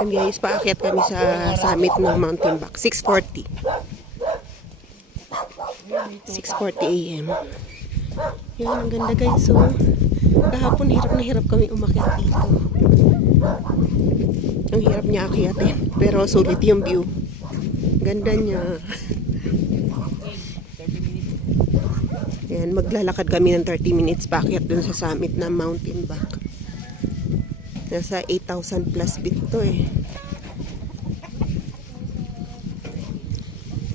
Yan guys, paakyat kami sa summit ng Mountain Back. 6:40. 6:40 a.m. Yan, ang ganda guys. So, kahapon hirap na hirap kami umakyat dito. Ang hirap niya akyatin. Pero sulit yung view. Ganda niya. Yan, maglalakad kami ng 30 minutes paakyat dun sa summit ng Mountain Back. Nasa 8,000 plus feet to eh.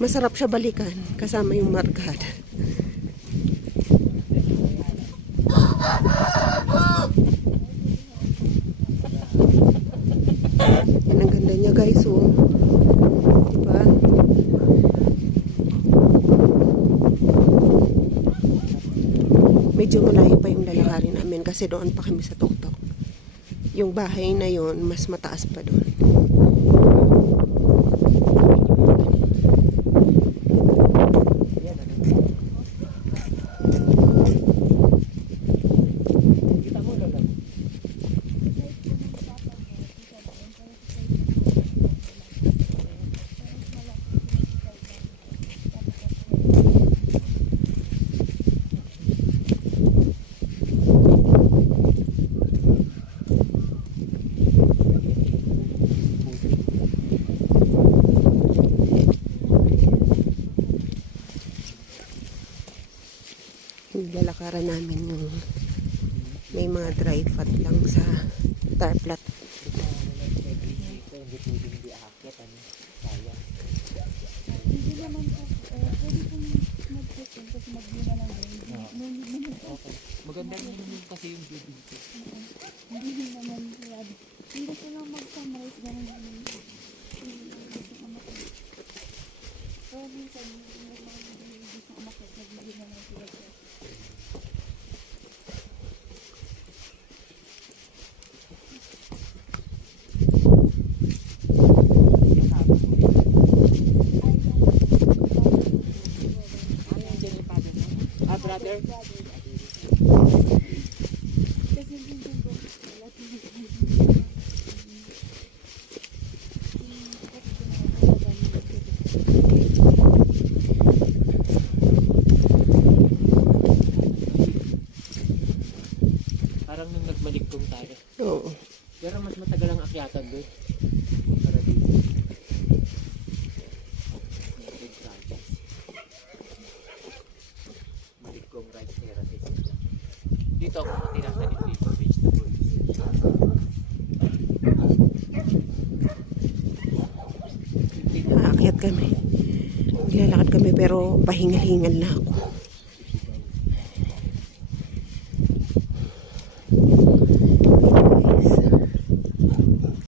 Masarap siya balikan kasama yung markada. Yan ang ganda niya guys, oh. Diba? Medyo malayo pa yung lalakarin namin kasi doon pa kami sa tuktok. Yung bahay na yon mas mataas pa doon. Lalakaran namin yung may mga dry fat lang sa tar plat. Maganda rin naman kasi yung view dito. Hindi naman grabe. Hindi ko lang mag-summarize ganun. Pero minsan, hindi ko mag-summarize na umakit. Nagbibigyan na lang sila. Brother? Kasi hindi ko Parang nung nagmaligkong tayo. Oo. Pero mas matagal ang akyatan doon. Para dito. Maligkong rice terraces. Dito ako matira sa dito vegetables. Aakyat kami. Maglalakad kami pero pahingal-hingal na ako.